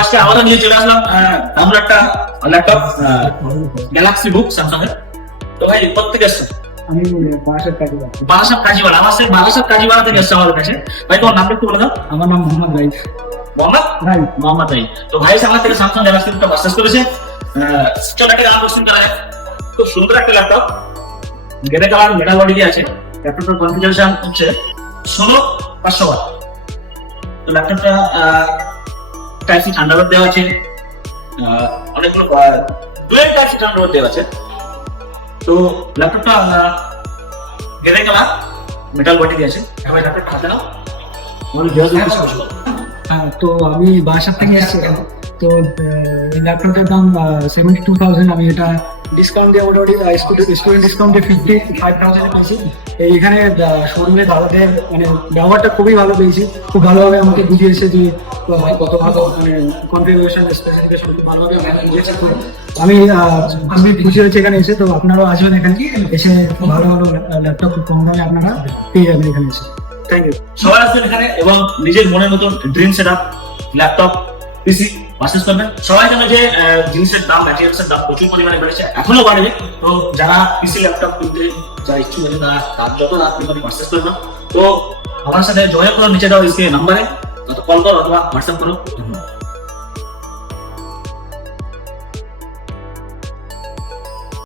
আজকে আমাদের নিয়ে চলে আসলাম আমরা একটা ল্যাপটপ গ্যালাক্সি বুক স্যামসাং এর। তো ভাই কোথা থেকে এসছো? আমি বারাসাত কাজীবাড়া। বারাসাত কাজীবাড়া, আমার সেই বারাসাত কাজীবাড়া থেকে এসছো আমাদের কাছে। ভাই তোমার নামটা একটু বলে দাও। আমার নাম মোহাম্মদ রাইস। মোহাম্মদ ভাই মোহাম্মদ ভাই। তো ভাই আমার থেকে স্যামসাং গ্যালাক্সি বুকটা পারচেজ করেছে। চলো একটা আনবক্সিং করা যাক। খুব সুন্দর একটা laptop, grey colour metal body দিয়ে আছে। ল্যাপটপটার কনফিগারেশন হচ্ছে 16/500 ওয়াট। তো ল্যাপটপটা টাইপ সি থান্ডারবার্ড দেওয়া আছে, অনেকগুলো ডুয়েল টাইপ সি থান্ডারবার্ড দেওয়া আছে। তো ল্যাপটপটা গ্রে কালার মেটাল বডি দিয়ে আছে। এবার ল্যাপটপটা হাতে নাও। হ্যাঁ, তো আমি বারাসাত থেকে এসেছি এখানে। তো এই ল্যাপটপটার দাম 72,000। আমি এটা ডিসকাউন্ট দিয়ে মোটামুটি স্টুডেন্ট ডিসকাউন্টে 55,000 পেয়েছি। এইখানে শোরুমে দাদাদের মানে ব্যবহারটা খুবই ভালো পেয়েছি। খুব ভালোভাবে আমাকে বুঝিয়েছে যে কত ভালো মানে কনফিগারেশন স্পেসিফিকেশন ভালোভাবে আমাকে বুঝিয়েছে। তো আমি খুশি হয়েছি এখানে এসে। তো আপনারাও আসবেন এখানে, এসে ভালো ভালো ল্যাপটপ কম দামে আপনারা পেয়ে যাবেন এখানে এসে। Thank you. সবাই আসবেন এখানে এবং নিজের মনের মতন dream setup laptop PC purchase করবেন। সবাই জানে যে জিনিসের দাম, ম্যাটেরিয়ালসের দাম প্রচুর পরিমাণে বেড়েছে, এখনো বাড়বে। তো যারা পিসি ল্যাপটপ কিনতে যারা ইচ্ছুক আছে তারা তার যত দাম পরিমাণে পারচেজ করবেন। তো আমার সাথে যোগাযোগ করো, নিচে দাও স্ক্রিনে নাম্বারে, কল করো অথবা হোয়াটসঅ্যাপ করো। ধন্যবাদ।